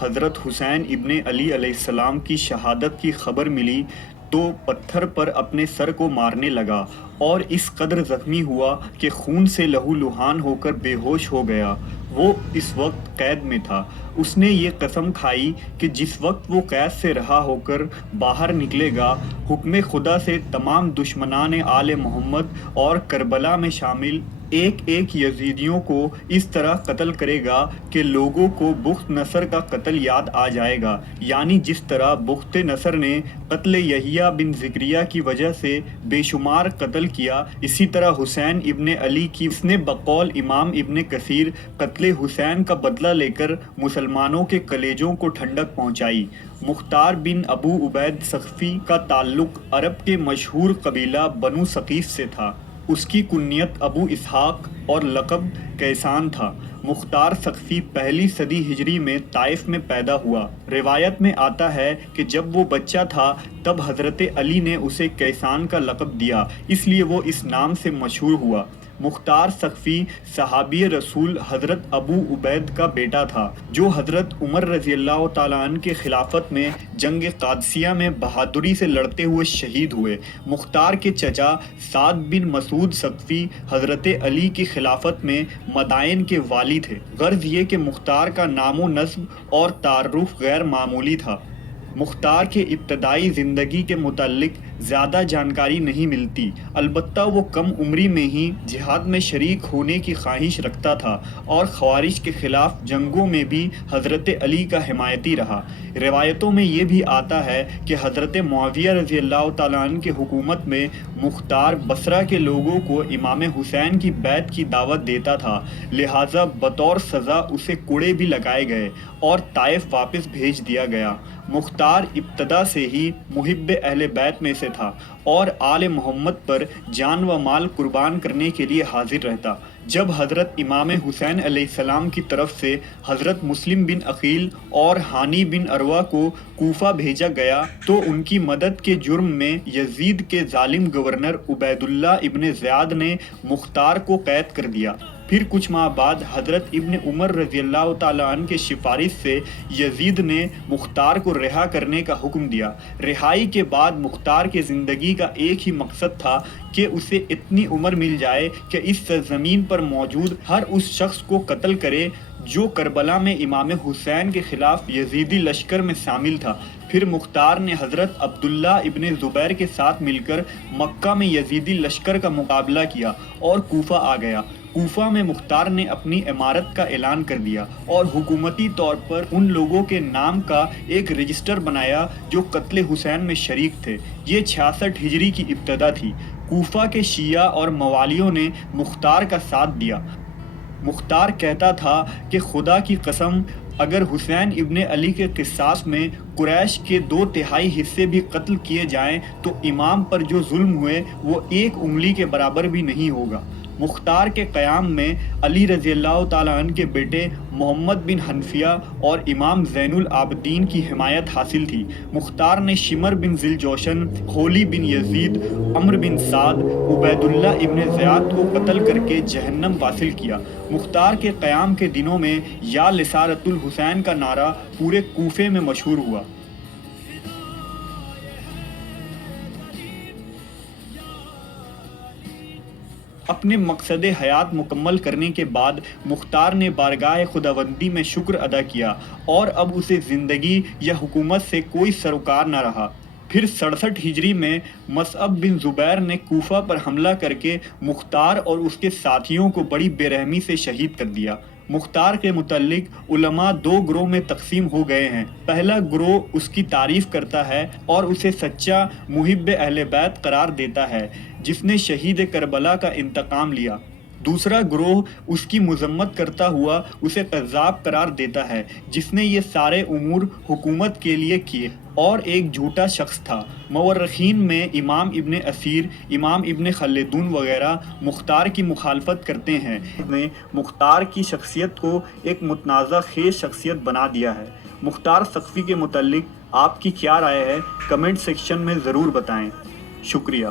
حضرت حسین ابن علی علیہ السلام کی شہادت کی خبر ملی تو پتھر پر اپنے سر کو مارنے لگا اور اس قدر زخمی ہوا کہ خون سے لہو لہان ہو کر بے ہوش ہو گیا۔ وہ اس وقت قید میں تھا۔ اس نے یہ قسم کھائی کہ جس وقت وہ قید سے رہا ہو کر باہر نکلے گا، حکم خدا سے تمام دشمنان آل محمد اور کربلا میں شامل ایک ایک یزیدیوں کو اس طرح قتل کرے گا کہ لوگوں کو بخت نصر کا قتل یاد آ جائے گا، یعنی جس طرح بخت نصر نے قتل یحییٰ بن زکریا کی وجہ سے بے شمار قتل کیا، اسی طرح حسین ابن علی کی اس نے بقول امام ابن کثیر قتل حسین کا بدلہ لے کر مسلمانوں کے کلیجوں کو ٹھنڈک پہنچائی۔ مختار بن ابو عبید ثقفی کا تعلق عرب کے مشہور قبیلہ بنو ثقیف سے تھا۔ اس کی کنیت ابو اسحاق اور لقب کیسان تھا۔ مختار ثقفی پہلی صدی ہجری میں طائف میں پیدا ہوا۔ روایت میں آتا ہے کہ جب وہ بچہ تھا تب حضرت علی نے اسے کیسان کا لقب دیا، اس لیے وہ اس نام سے مشہور ہوا۔ مختار ثقفی صحابی رسول حضرت ابو عبید کا بیٹا تھا، جو حضرت عمر رضی اللہ تعالیٰ عنہ کے خلافت میں جنگ قادسیہ میں بہادری سے لڑتے ہوئے شہید ہوئے۔ مختار کے چچا سعد بن مسعود ثقفی حضرت علی کی خلافت میں مدائن کے والی تھے۔ غرض یہ کہ مختار کا نام و نسب اور تعارف غیر معمولی تھا۔ مختار کے ابتدائی زندگی کے متعلق زیادہ جانکاری نہیں ملتی، البتہ وہ کم عمری میں ہی جہاد میں شریک ہونے کی خواہش رکھتا تھا اور خوارج کے خلاف جنگوں میں بھی حضرت علی کا حمایتی رہا۔ روایتوں میں یہ بھی آتا ہے کہ حضرت معاویہ رضی اللہ تعالیٰ عنہ کی حکومت میں مختار بصرہ کے لوگوں کو امام حسین کی بیعت کی دعوت دیتا تھا، لہٰذا بطور سزا اسے کوڑے بھی لگائے گئے اور طائف واپس بھیج دیا گیا۔ مختار ابتدا سے ہی محب اہل بیت میں سے تھا اور آل محمد پر جان و مال قربان کرنے کے لیے حاضر رہتا۔ جب حضرت امام حسین علیہ السلام کی طرف سے حضرت مسلم بن عقیل اور ہانی بن عروہ کو کوفہ بھیجا گیا تو ان کی مدد کے جرم میں یزید کے ظالم گورنر عبید اللہ ابن زیاد نے مختار کو قید کر دیا۔ پھر کچھ ماہ بعد حضرت ابن عمر رضی اللہ تعالیٰ عنہ کے سفارش سے یزید نے مختار کو رہا کرنے کا حکم دیا۔ رہائی کے بعد مختار کے زندگی کا ایک ہی مقصد تھا کہ اسے اتنی عمر مل جائے کہ اس سرزمین پر موجود ہر اس شخص کو قتل کرے جو کربلا میں امام حسین کے خلاف یزیدی لشکر میں شامل تھا۔ پھر مختار نے حضرت عبداللہ ابن زبیر کے ساتھ مل کر مکہ میں یزیدی لشکر کا مقابلہ کیا اور کوفہ آ گیا۔ کوفہ میں مختار نے اپنی امارت کا اعلان کر دیا اور حکومتی طور پر ان لوگوں کے نام کا ایک رجسٹر بنایا جو قتل حسین میں شریک تھے۔ یہ 66 ہجری کی ابتدا تھی۔ کوفہ کے شیعہ اور موالیوں نے مختار کا ساتھ دیا۔ مختار کہتا تھا کہ خدا کی قسم، اگر حسین ابن علی کے قصاص میں قریش کے 2/3 حصے بھی قتل کیے جائیں تو امام پر جو ظلم ہوئے وہ 1 انگلی کے برابر بھی نہیں ہوگا۔ مختار کے قیام میں علی رضی اللہ تعالیٰ عنہ کے بیٹے محمد بن حنفیہ اور امام زین العابدین کی حمایت حاصل تھی۔ مختار نے شمر بن ذی الجوشن، ہولی بن یزید، عمرو بن سعد، عبید اللہ ابن زیاد کو قتل کر کے جہنم واصل کیا۔ مختار کے قیام کے دنوں میں یا لسارۃ الحسین کا نعرہ پورے کوفے میں مشہور ہوا۔ اپنے مقصد حیات مکمل کرنے کے بعد مختار نے بارگاہ خداوندی میں شکر ادا کیا اور اب اسے زندگی یا حکومت سے کوئی سروکار نہ رہا۔ پھر 67 ہجری میں مصعب بن زبیر نے کوفہ پر حملہ کر کے مختار اور اس کے ساتھیوں کو بڑی بے رحمی سے شہید کر دیا۔ مختار کے متعلق علماء 2 گروہ میں تقسیم ہو گئے ہیں۔ پہلا گروہ اس کی تعریف کرتا ہے اور اسے سچا محب اہل بیت قرار دیتا ہے جس نے شہید کربلا کا انتقام لیا۔ دوسرا گروہ اس کی مذمت کرتا ہوا اسے قذاب قرار دیتا ہے جس نے یہ سارے امور حکومت کے لیے کیے اور ایک جھوٹا شخص تھا۔ مورخین میں امام ابن اسیر، امام ابن خلدون وغیرہ مختار کی مخالفت کرتے ہیں۔ نے مختار کی شخصیت کو ایک متنازع خیز شخصیت بنا دیا ہے۔ مختار ثقفی کے متعلق آپ کی کیا رائے ہے؟ کمنٹ سیکشن میں ضرور بتائیں۔ شکریہ۔